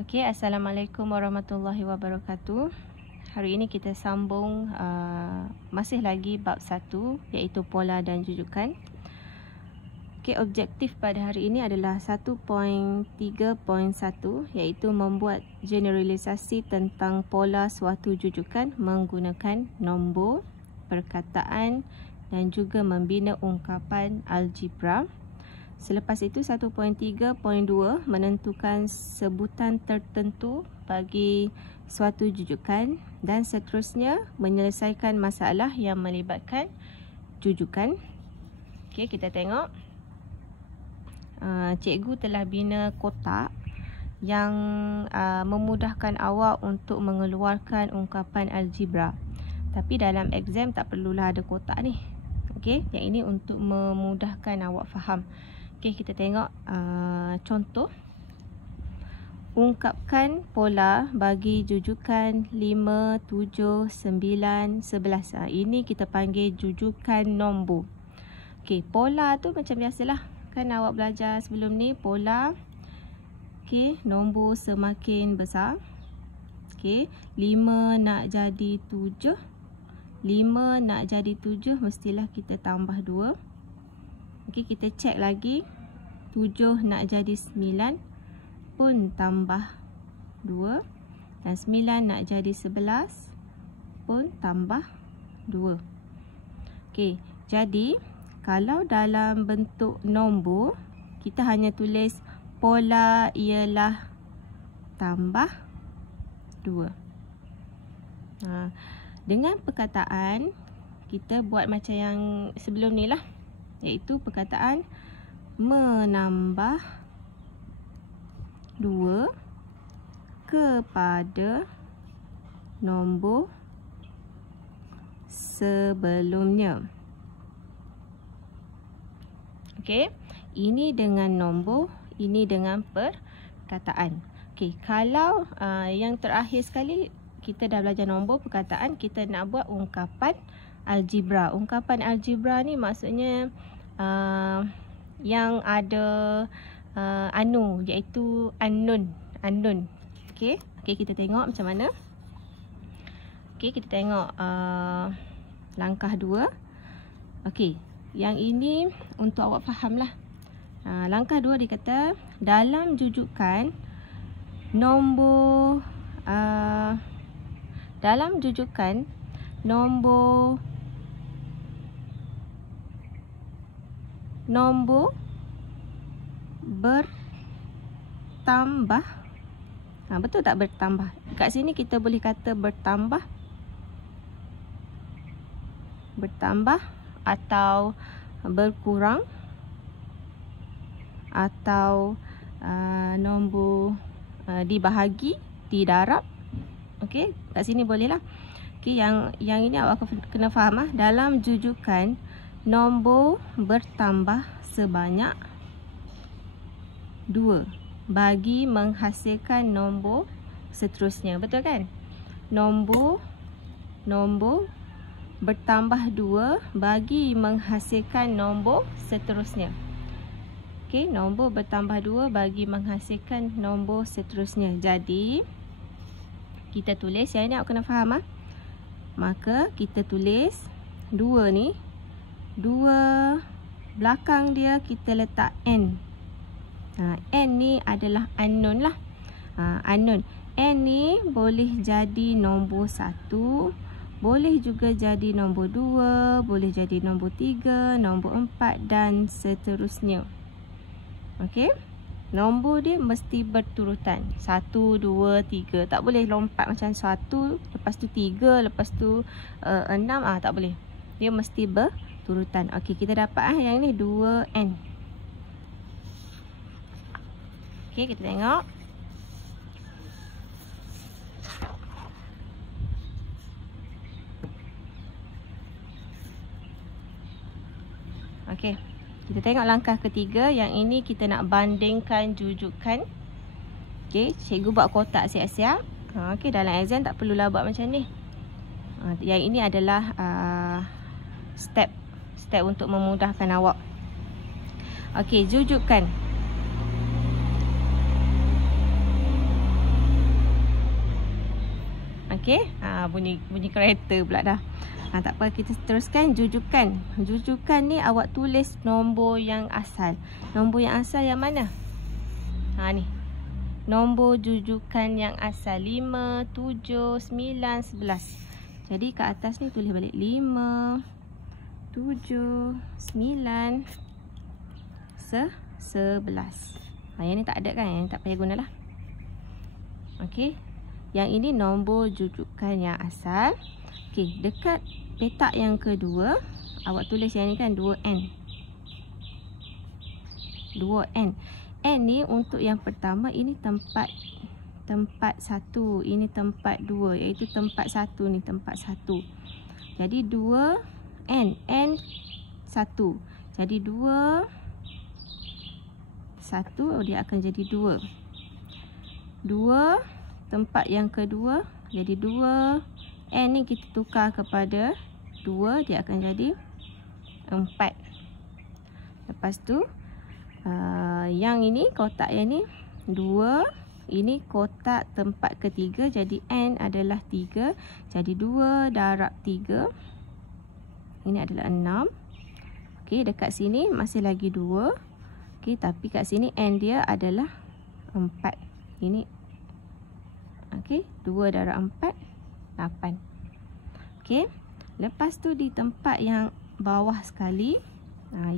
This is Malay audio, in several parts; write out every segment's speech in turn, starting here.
Okey, Assalamualaikum warahmatullahi wabarakatuh. Hari ini kita sambung masih lagi bab 1 iaitu pola dan jujukan. Okey, objektif pada hari ini adalah 1.3.1 iaitu membuat generalisasi tentang pola suatu jujukan menggunakan nombor, perkataan dan juga membina ungkapan algebra. Selepas itu 1.3.2 menentukan sebutan tertentu bagi suatu jujukan dan seterusnya menyelesaikan masalah yang melibatkan jujukan. Okey, kita tengok. Cikgu telah bina kotak yang memudahkan awak untuk mengeluarkan ungkapan algebra. Tapi dalam exam tak perlulah ada kotak ni. Okey, yang ini untuk memudahkan awak faham. Okey, kita tengok contoh. Ungkapkan pola bagi jujukan 5, 7, 9, 11. Ini kita panggil jujukan nombor. Okey, pola tu macam biasalah. Kan awak belajar sebelum ni pola. Okey, nombor semakin besar. Okey, 5 nak jadi 7. 5 nak jadi 7 mestilah kita tambah 2. Okey, kita cek lagi. 7 nak jadi 9 pun tambah 2. Dan 9 nak jadi 11 pun tambah 2. Okey, jadi kalau dalam bentuk nombor, kita hanya tulis pola ialah tambah 2. Dengan perkataan, kita buat macam yang sebelum ni lah. Iaitu perkataan menambah 2 kepada nombor sebelumnya. Okey, ini dengan nombor, ini dengan perkataan. Okey, kalau yang terakhir sekali kita dah belajar nombor, perkataan, kita nak buat ungkapan algebra. Ungkapan algebra ni maksudnya yang ada iaitu unknown. Okey, kita tengok macam mana. Okey, kita tengok langkah 2. Okey, yang ini untuk awak faham lah. Langkah 2 dia kata dalam jujukan nombor nombor bertambah. Betul tak bertambah? Kat sini kita boleh kata bertambah atau berkurang atau nombor dibahagi, didarab. Okey, kat sini boleh lah. Okey, yang ini awak kena faham lah. Dalam jujukan nombor bertambah sebanyak 2 bagi menghasilkan nombor seterusnya. Betul kan? Nombor bertambah 2 bagi menghasilkan nombor seterusnya. Okey, nombor bertambah 2 bagi menghasilkan nombor seterusnya. Jadi kita tulis, yang ini awak kena faham lah. Maka kita tulis 2 ni, 2 belakang dia kita letak N. N ni adalah unknown lah. Unknown. N ni boleh jadi nombor 1, boleh juga jadi nombor 2, boleh jadi nombor 3, nombor 4 dan seterusnya. Okey, nombor dia mesti berturutan 1, 2, 3. Tak boleh lompat macam 1, lepas tu 3, lepas tu 6. Tak boleh. Dia mesti berturutan. Okey, kita dapat yang ni 2N. Okey, kita tengok. Okey, kita tengok langkah ketiga. Yang ini kita nak bandingkan jujukan. Okey, cikgu buat kotak siap-siap. Okey, dalam exam tak perlulah buat macam ni. Yang ini adalah step untuk memudahkan awak. Okey, jujukan. Okey. Bunyi kereta pula dah. Tak apa, kita teruskan jujukan. Jujukan ni awak tulis nombor yang asal. Nombor yang asal yang mana? Ni. Nombor jujukan yang asal 5, 7, 9, 11. Jadi kat atas ni tulis balik 5, 7, 9, 11. Yang ni tak ada kan? Yang ni tak payah gunalah. Okey. Yang ini nombor jujukan yang asal. Okey, dekat petak yang kedua, awak tulis yang ni kan 2N. 2N. N ni untuk yang pertama, ini tempat 1, ini tempat 2, iaitu tempat 1 ni, tempat 1. Jadi 2N, N 1. Jadi 2 1 dia akan jadi 2. 2 tempat yang kedua, jadi 2. N ni kita tukar kepada 2, dia akan jadi 4. Lepas tu yang ini, kotak yang ni 2. Ini kotak tempat ketiga, jadi N adalah 3. Jadi 2 darab 3, ini adalah 6. Okey, dekat sini masih lagi 2. Okey, tapi kat sini N dia adalah 4. Ini okey, 2 darab 4, 8. Okey, lepas tu di tempat yang bawah sekali,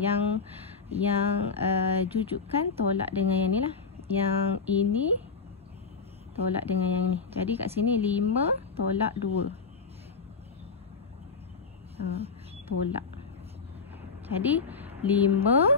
yang jujukan tolak dengan yang ni lah. Yang ini tolak dengan yang ni. Jadi kat sini 5 tolak 2. Tolak. Jadi 5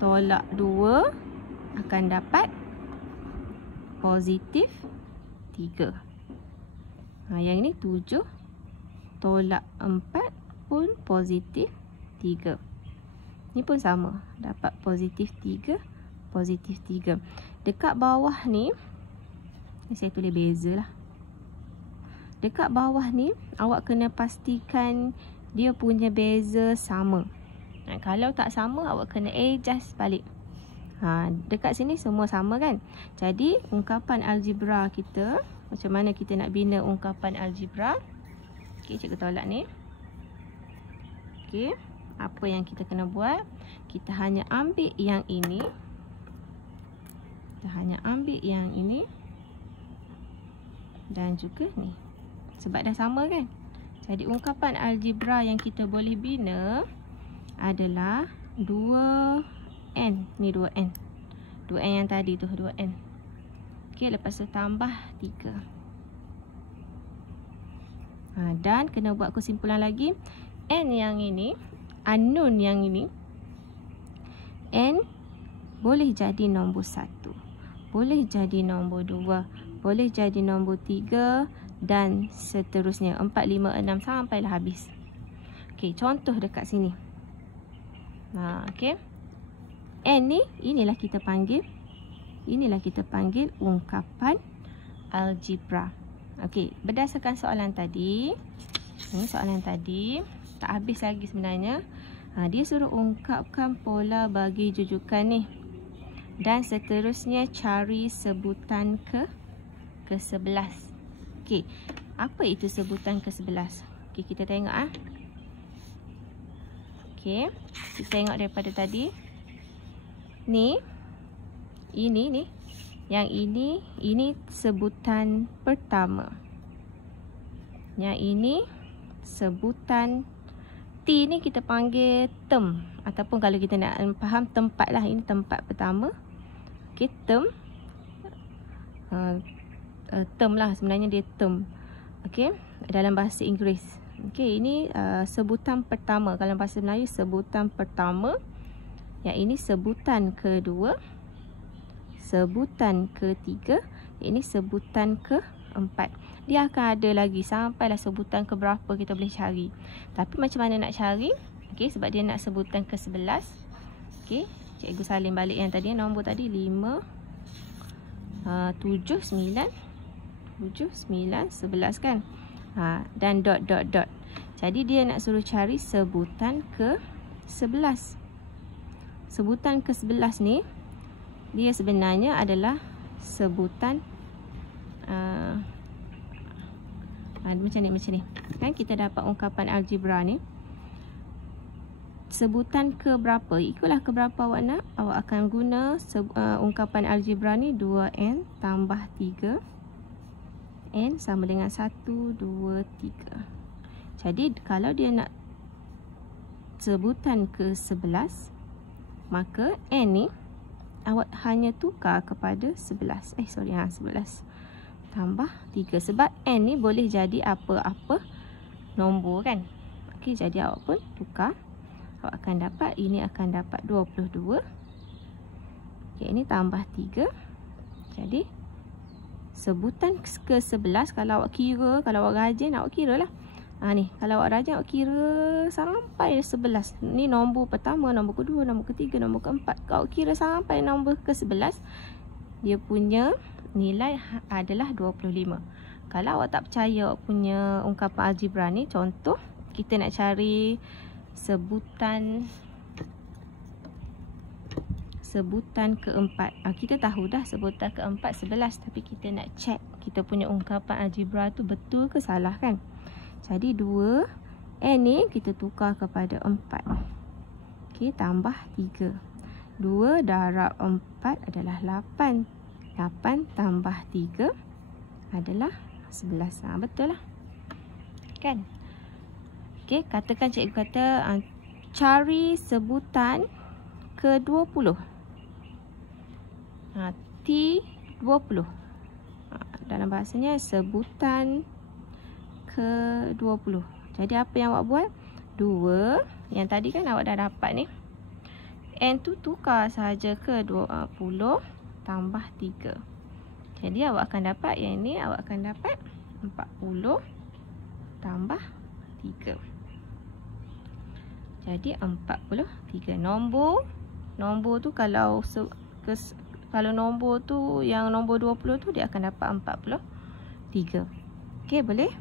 tolak 2 akan dapat positif 3. Yang ini 7 tolak 4 pun positif 3. Ni pun sama, dapat positif 3, positif 3. Dekat bawah ni, saya tulis beza lah. Dekat bawah ni, awak kena pastikan dia punya beza sama. Kalau tak sama, awak kena adjust balik. Dekat sini semua sama kan? Jadi, ungkapan algebra kita, macam mana kita nak bina ungkapan algebra? Okey, cikgu tolak ni. Okey, apa yang kita kena buat? Kita hanya ambil yang ini. Kita hanya ambil yang ini. Dan juga ni. Sebab dah sama kan? Jadi, ungkapan algebra yang kita boleh bina adalah 2N. Ni 2N. 2N yang tadi tu, 2N. Okey, lepas tu tambah 3. Dan kena buat kesimpulan lagi. N yang ini, unknown yang ini, N boleh jadi nombor 1. Boleh jadi nombor 2. Boleh jadi nombor 3. Dan seterusnya. 4, 5, 6 sampailah habis. Okey, contoh dekat sini. Okey. N ni, inilah kita panggil ungkapan algebra. Okey, berdasarkan soalan tadi, ini soalan tadi tak habis lagi sebenarnya. Dia suruh ungkapkan pola bagi jujukan ni. Dan seterusnya cari sebutan ke-11. Okey, apa itu sebutan ke-11? Okey, kita tengok Okey, kita tengok daripada tadi. Ni, ini. Yang ini sebutan pertama. Yang ini sebutan T ni kita panggil term. Ataupun kalau kita nak faham tempat lah, ini tempat pertama. Okey, term. Term lah, sebenarnya dia term. Okey, dalam bahasa Inggeris. Okey, ini sebutan pertama. Kalau bahasa Melayu, sebutan pertama. Yang ini sebutan kedua. Sebutan ketiga. Ini sebutan keempat. Dia akan ada lagi sampailah sebutan ke berapa kita boleh cari. Tapi macam mana nak cari? Okey, sebab dia nak sebutan ke-11. Okey, cikgu salin balik yang tadi. Nombor tadi 5, 7, 9. 7, 9, 11 kan? Dan dot. Jadi dia nak suruh cari sebutan ke-11. Sebutan ke-11 ni, dia sebenarnya adalah sebutan Macam ni. Kan kita dapat ungkapan algebra ni. Sebutan ke berapa? Ikutlah ke berapa awak nak. Awak akan guna ungkapan algebra ni 2n tambah 3. N sama dengan 1, 2, 3. Jadi kalau dia nak sebutan ke 11, maka n ni awak hanya tukar kepada 11. 11 tambah 3. Sebab n ni boleh jadi apa-apa nombor kan. Okey, jadi awak pun tukar. Awak akan dapat, ini akan dapat 22. Okey, ini tambah 3. Jadi sebutan ke 11 kalau awak kira, kalau awak rajin awak kira lah. Ni kalau awak rajin awak kira sampai 11. Ni nombor pertama, nombor kedua, nombor ketiga, nombor keempat. Kalau awak kira sampai nombor ke 11, dia punya nilai adalah 25. Kalau awak tak percaya awak punya ungkapan algebra ni, contoh kita nak cari sebutan keempat. Kita tahu dah sebutan keempat 11, tapi kita nak check kita punya ungkapan algebra tu betul ke salah kan. Jadi 2 n ni kita tukar kepada 4. Okey, tambah 3. 2 darab 4 adalah 8. 8 tambah 3 adalah 11. Betul lah kan. Okey, katakan cikgu kata cari sebutan ke 20. T20. Dalam bahasanya sebutan ke 20. Jadi apa yang awak buat? 2 yang tadi kan awak dah dapat ni, n tu tukar sahaja ke 20 tambah 3. Jadi awak akan dapat yang ni, awak akan dapat 40 tambah 3. Jadi 43. Nombor tu kalau nombor tu yang nombor 20 tu dia akan dapat 43. Okey, boleh?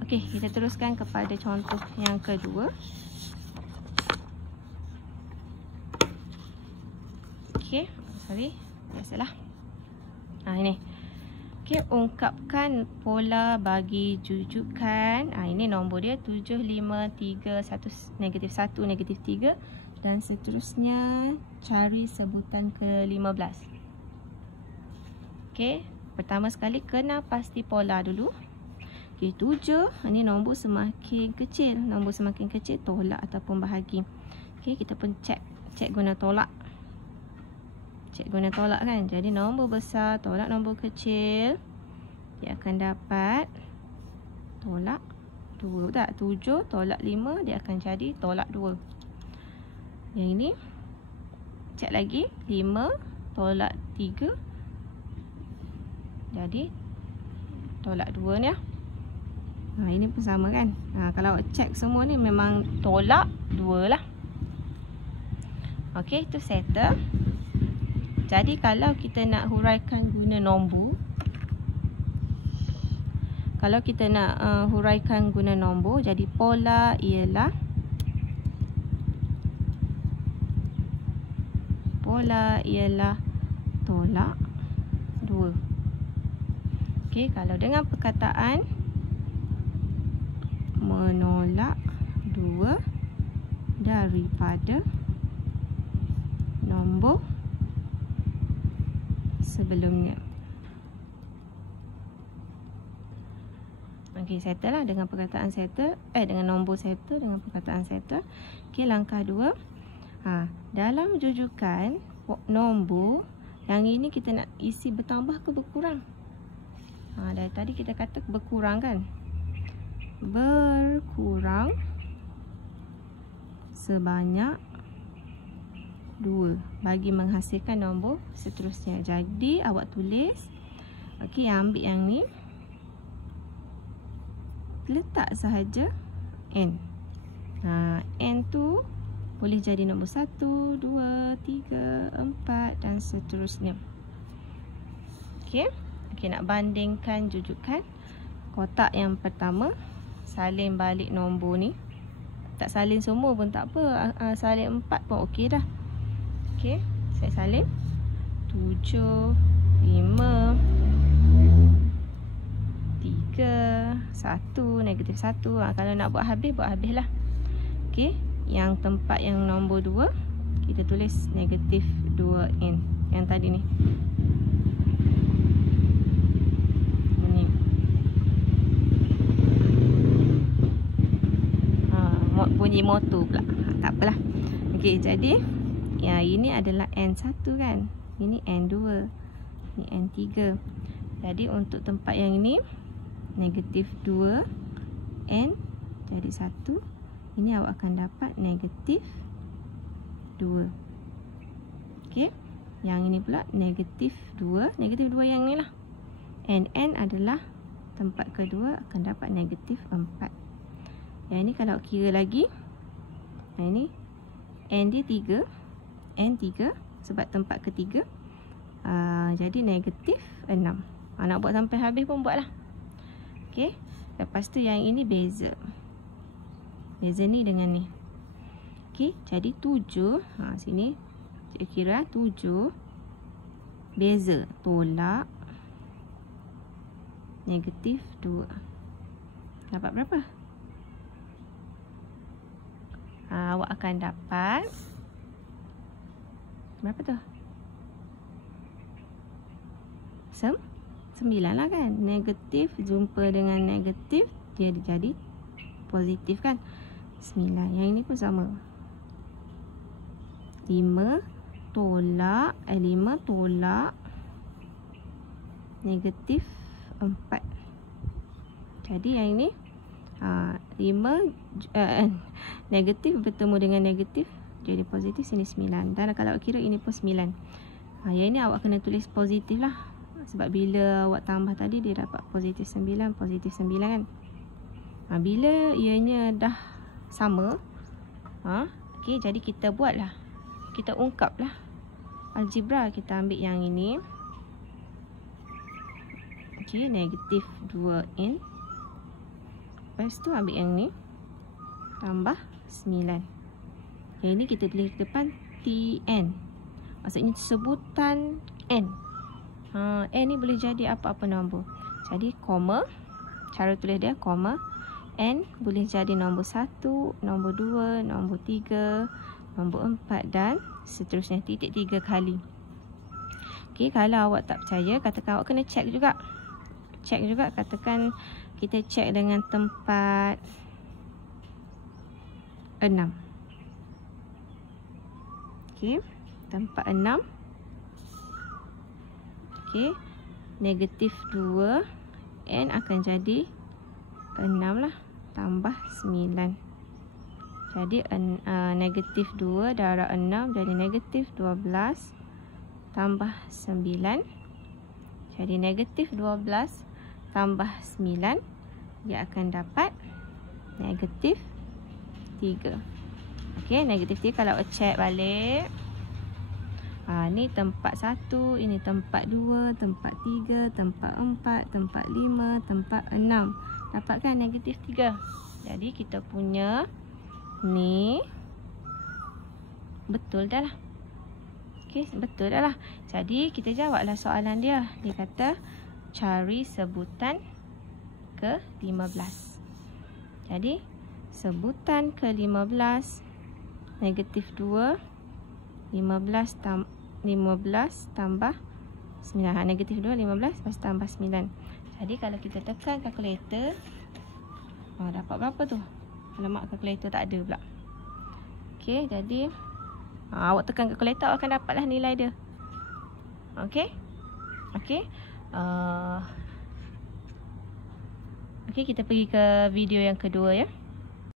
Okey, kita teruskan kepada contoh yang kedua. Okey, biasalah. Ini. Okey, ungkapkan pola bagi jujukan. Ini nombor dia 7, 5, 3, 1, negatif 3 dan seterusnya. Cari sebutan ke 15. Okey, pertama sekali kena pasti pola dulu. Okey, 7, ini nombor semakin kecil. Nombor semakin kecil tolak ataupun bahagi. Okey, kita pun cek guna tolak. Cek guna tolak kan. Jadi nombor besar tolak nombor kecil, dia akan dapat tolak 2. Tak, 7 tolak 5 dia akan jadi tolak 2. Yang ini cek lagi, 5 tolak 3 jadi tolak 2 ni. Ini pun sama kan. Kalau awak cek semua ni memang tolak 2 lah. Okey, itu settle. Jadi kalau kita nak huraikan guna nombor, jadi pola ialah tolak 2. Okey, kalau dengan perkataan menolak 2 daripada nombor sebelumnya. Okey, settle lah dengan perkataan settle. Dengan nombor settle, dengan perkataan settle. Okey, langkah 2. Dalam jujukan nombor, yang ini kita nak isi bertambah ke berkurang? Dari tadi kita kata berkurang kan. Berkurang sebanyak 2 bagi menghasilkan nombor seterusnya. Jadi awak tulis, okey, ambil yang ni, letak sahaja n. N tu boleh jadi nombor 1, 2, 3, 4 dan seterusnya. Okey, nak bandingkan jujukan. Kotak yang pertama, salin balik nombor ni. Tak salin semua pun tak apa, salin 4 pun okey dah. Okey, saya salin 7, 5, 3, 1, negatif 1. Kalau nak buat habis lah. Okey, yang tempat yang nombor 2 kita tulis negatif 2n yang tadi ni. Bunyi motor pula. Tak apalah. Okey, jadi ya ini adalah n1 kan. Ini n2. Ini n3. Jadi untuk tempat yang ini negatif 2 n jadi 1. Ini awak akan dapat negatif 2. Okey. Yang ini pula negatif 2. Negatif 2 yang ni lah. n adalah tempat kedua akan dapat negatif 4. Yang ini kalau kira lagi, ini n dia 3, n3 sebab tempat ketiga, jadi negatif 6. Nak buat sampai habis pun buatlah. Okey, lepas tu yang ini beza. Beza ni dengan ni. Okey, jadi 7, sini cikgu kira 7 beza tolak negatif 2. Dapat berapa? Awak akan dapat berapa tu? 9 lah kan. Negatif jumpa dengan negatif dia jadi positif kan. 9. Yang ini pun sama. 5 tolak negatif 4. Jadi yang ini 5 negatif bertemu dengan negatif jadi positif, sini 9. Dan kalau kira ini pun 9. Yang ini awak kena tulis positif lah. Sebab bila awak tambah tadi dia dapat positif 9 kan. Bila ianya dah sama, okey, jadi kita buatlah. Kita ungkaplah algebra. Kita ambil yang ini. Okey, negatif 2n. Lepas tu ambil yang ni tambah 9. Yang ini kita tulis di depan Tn. Maksudnya sebutan n. N ni boleh jadi apa-apa nombor. Jadi koma, cara tulis dia koma. N boleh jadi nombor 1, nombor 2, nombor 3, nombor 4 dan seterusnya, titik 3 kali. Okey, kalau awak tak percaya, katakan awak kena check juga. Check juga, katakan kita check dengan tempat 6. Okey, tempat 6. Okey, negatif 2 n akan jadi 6 lah tambah 9. Jadi negatif 2 darab 6 jadi negatif 12 tambah 9. Jadi negatif 12 tambah 9, dia akan dapat negatif 3. Okey, negatif 3 kalau check balik. Ni tempat 1, ini tempat 2, tempat 3, tempat 4, tempat 5, tempat 6. Dapatkan negatif 3. Jadi kita punya ni betul dah lah. Okey, betul dah lah. Jadi kita jawablah soalan dia. Dia kata cari sebutan ke-15. Jadi sebutan ke-15 negatif 2, 15 tambah 9. Negatif 2, 15 lepas tambah 9. Jadi kalau kita tekan kalkulator, dapat berapa tu? Alamak, kalkulator tak ada pula. Okey, jadi awak tekan kalkulator, awak akan dapatlah nilai dia. Okey. Okey. Okey, kita pergi ke video yang kedua ya.